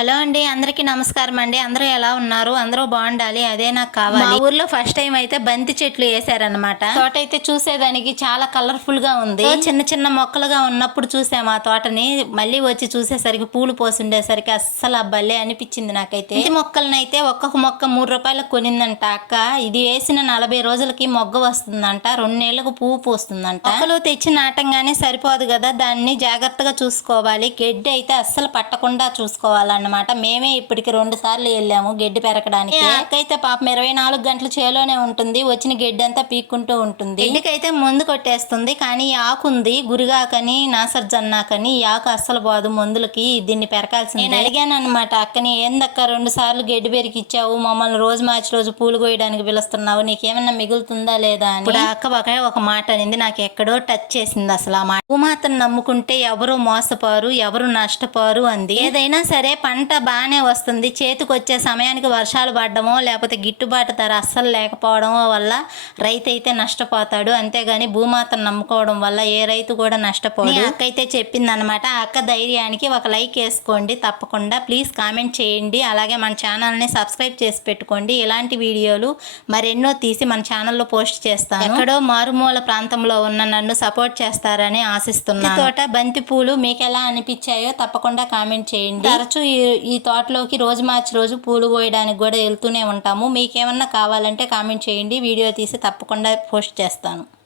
Hello అండి అందరికీ నమస్కారం అండి. అందరూ ఎలా ఉన్నారు? అందరూ బాగుండాలి. అదే నాకు కావాలి. మా ఊర్లో ఫస్ట్ టైం అయితే బంతి చెట్లు వేసారనమాట తోట అయితే చూసేదానికి చాలా కలర్ఫుల్గా ఉంది. చిన్న చిన్న మొక్కలుగా ఉన్నప్పుడు చూసాము ఆ తోటని. మళ్ళీ వచ్చి చూసేసరికి పూలు పోసి ఉండేసరికి అస్సలు ఆ భలే అనిపించింది నాకైతే. ఈ మొక్కలను అయితే ఒక్కొక్క మొక్క మూడు రూపాయలకు కొనిందంట అక్క. ఇది వేసిన నలభై రోజులకి మొగ్గ వస్తుందంట. రెండేళ్ళకు పువ్వు పూస్తుందంట. మొక్కలు తెచ్చి నాటంగానే సరిపోదు కదా. దాన్ని జాగ్రత్తగా చూసుకోవాలి. గడ్డి అయితే అస్సలు పట్టకుండా చూసుకోవాలన్నమాట. మేమే ఇప్పటికి రెండు సార్లు వెళ్ళాము గడ్డి పెరకడానికి. అయితే పాపం ఇరవై నాలుగు గంటలు చేలోనే ఉంటుంది. వచ్చిన గడ్డి అంతా పీక్కుంటూ ఉంటుంది. గడ్డికైతే మందు కొట్టేస్తుంది. కానీ ఈ ఆకు ఉంది గురిగాకని నాసర్జన్నాకని ఈ ఆకు అస్సలు పోదు మందులకి. దీన్ని పెరకాల్సింది. నేను అడిగాను అనమాట అక్కని ఏందక్క రెండు సార్లు గడ్డి పెరికి ఇచ్చావు మమ్మల్ని రోజు మార్చి రోజు పూలు కోయడానికి పిలుస్తున్నావు. నీకేమన్నా మిగులుతుందా లేదా అని? అక్క ఒకే ఒక మాట అనింది. నాకు ఎక్కడో టచ్ చేసింది అసలు ఆ మాట. భూమాతను నమ్ముకుంటే ఎవరు మోసపోరు ఎవరు నష్టపోరు అంది. ఏదైనా సరే పంట బాగానే వస్తుంది. చేతికి వచ్చే సమయానికి వర్షాలు పడ్డమో లేకపోతే గిట్టుబాటు ధర అస్సలు లేకపోవడం వల్ల రైతు అయితే నష్టపోతాడు. అంతేగాని భూమాతను నమ్ముకోవడం వల్ల ఏ రైతు కూడా నష్టపోడు. అక్క అయితే చెప్పింది అనమాట ఆ అక్క ధైర్యానికి ఒక లైక్ వేసుకోండి తప్పకుండా. ప్లీజ్ కామెంట్ చేయండి. అలాగే మన ఛానల్ని సబ్స్క్రైబ్ చేసి పెట్టుకోండి. ఇలాంటి వీడియోలు మరెన్నో తీసి మన ఛానల్లో పోస్ట్ చేస్తాను. ఎక్కడో మారుమూల ప్రాంతంలో ఉన్న నన్ను సపోర్ట్ చేస్తారని ఆశిస్తున్నాను. తోట బంతి పూలు మీకు ఎలా అనిపించాయో తప్పకుండా కామెంట్ చేయండి. తరచూ ఈ ఈ తోటలోకి రోజు మార్చి రోజు పూలు కోయడానికి కూడా వెళ్తూనే ఉంటాము. మీకేమన్నా కావాలంటే కామెంట్ చేయండి. వీడియో తీసి తప్పకుండా పోస్ట్ చేస్తాను.